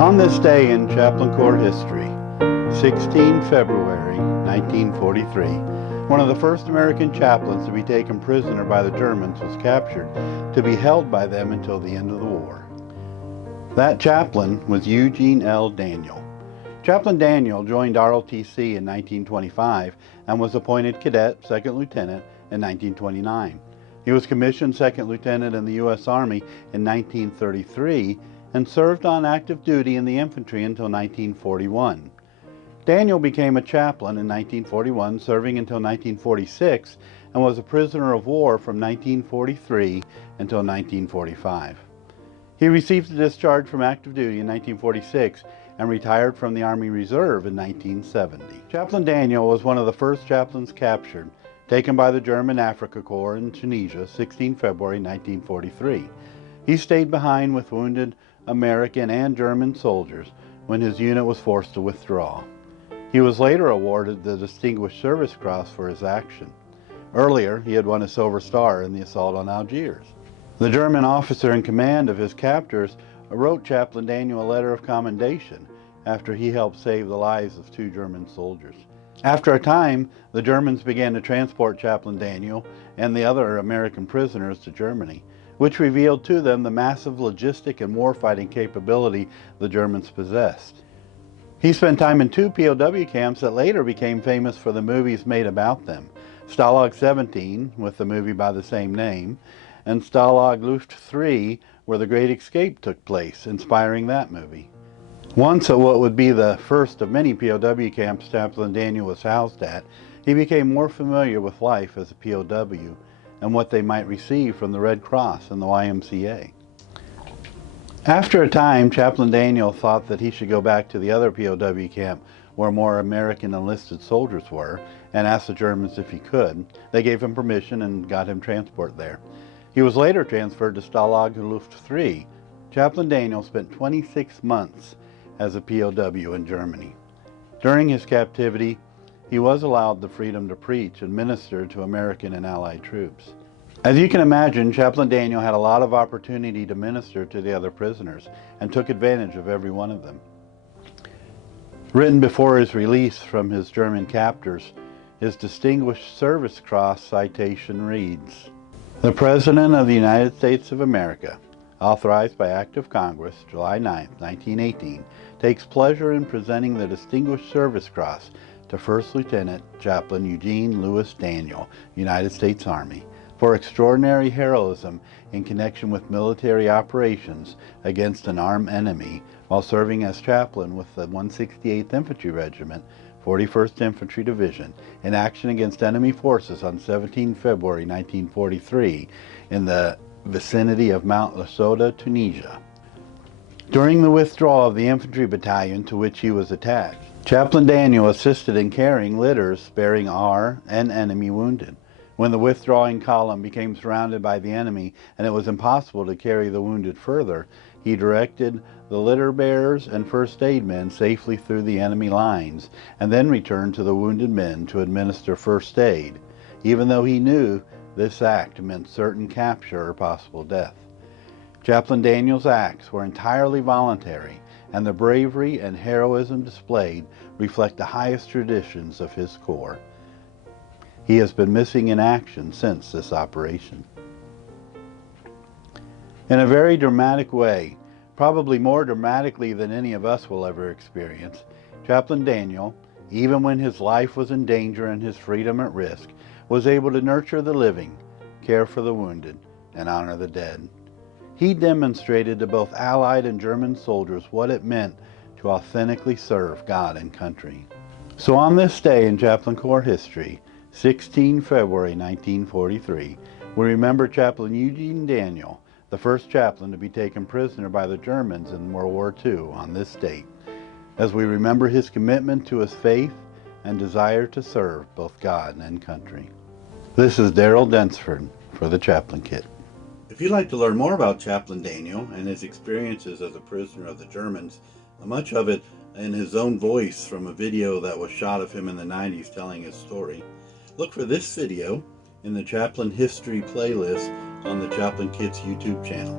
On this day in Chaplain Corps history, 16 February 1943, one of the first American chaplains to be taken prisoner by the Germans was captured to be held by them until the end of the war. That chaplain was Eugene L. Daniel. Chaplain Daniel joined ROTC in 1925 and was appointed cadet second lieutenant in 1929. He was commissioned second lieutenant in the U.S. Army in 1933 and served on active duty in the infantry until 1941. Daniel became a chaplain in 1941, serving until 1946, and was a prisoner of war from 1943 until 1945. He received a discharge from active duty in 1946 and retired from the Army Reserve in 1970. Chaplain Daniel was one of the first chaplains captured, taken by the German Afrika Korps in Tunisia, 16 February 1943. He stayed behind with wounded American and German soldiers when his unit was forced to withdraw. He was later awarded the Distinguished Service Cross for his action. Earlier, he had won a Silver Star in the assault on Algiers. The German officer in command of his captors wrote Chaplain Daniel a letter of commendation after he helped save the lives of 2 German soldiers. After a time, the Germans began to transport Chaplain Daniel and the other American prisoners to Germany, which revealed to them the massive logistic and warfighting capability the Germans possessed. He spent time in 2 POW camps that later became famous for the movies made about them: Stalag 17, with the movie by the same name, and Stalag Luft 3, where the Great Escape took place, inspiring that movie. Once at what would be the first of many POW camps Chaplain Daniel was housed at, he became more familiar with life as a POW and what they might receive from the Red Cross and the YMCA. After a time, Chaplain Daniel thought that he should go back to the other POW camp where more American enlisted soldiers were, and asked the Germans if he could. They gave him permission and got him transport there. He was later transferred to Stalag Luft 3. Chaplain Daniel spent 26 months as a POW in Germany. During his captivity, he was allowed the freedom to preach and minister to American and Allied troops. As you can imagine, Chaplain Daniel had a lot of opportunity to minister to the other prisoners and took advantage of every one of them. Written before his release from his German captors, his Distinguished Service Cross citation reads, "The President of the United States of America, authorized by Act of Congress, July 9, 1918, takes pleasure in presenting the Distinguished Service Cross to First Lieutenant Chaplain Eugene Louis Daniel, United States Army, for extraordinary heroism in connection with military operations against an armed enemy while serving as chaplain with the 168th Infantry Regiment, 41st Infantry Division, in action against enemy forces on 17 February 1943 in the vicinity of Mount Lesota, Tunisia. During the withdrawal of the infantry battalion to which he was attached, Chaplain Daniel assisted in carrying litters bearing our and enemy wounded. When the withdrawing column became surrounded by the enemy and it was impossible to carry the wounded further, he directed the litter bearers and first aid men safely through the enemy lines and then returned to the wounded men to administer first aid, even though he knew this act meant certain capture or possible death. Chaplain Daniel's acts were entirely voluntary, and the bravery and heroism displayed reflect the highest traditions of his Corps. He has been missing in action since this operation. In a very dramatic way, probably more dramatically than any of us will ever experience, Chaplain Daniel, even when his life was in danger and his freedom at risk, was able to nurture the living, care for the wounded, and honor the dead. He demonstrated to both Allied and German soldiers what it meant to authentically serve God and country. So on this day in Chaplain Corps history, 16 February 1943, we remember Chaplain Eugene Daniel, the first chaplain to be taken prisoner by the Germans in World War II on this date, as we remember his commitment to his faith and desire to serve both God and country. This is Daryl Densford for the Chaplain Kit. If you'd like to learn more about Chaplain Daniel and his experiences as a prisoner of the Germans, much of it in his own voice from a video that was shot of him in the 90s telling his story, look for this video in the Chaplain History playlist on the Chaplain Kit's YouTube channel.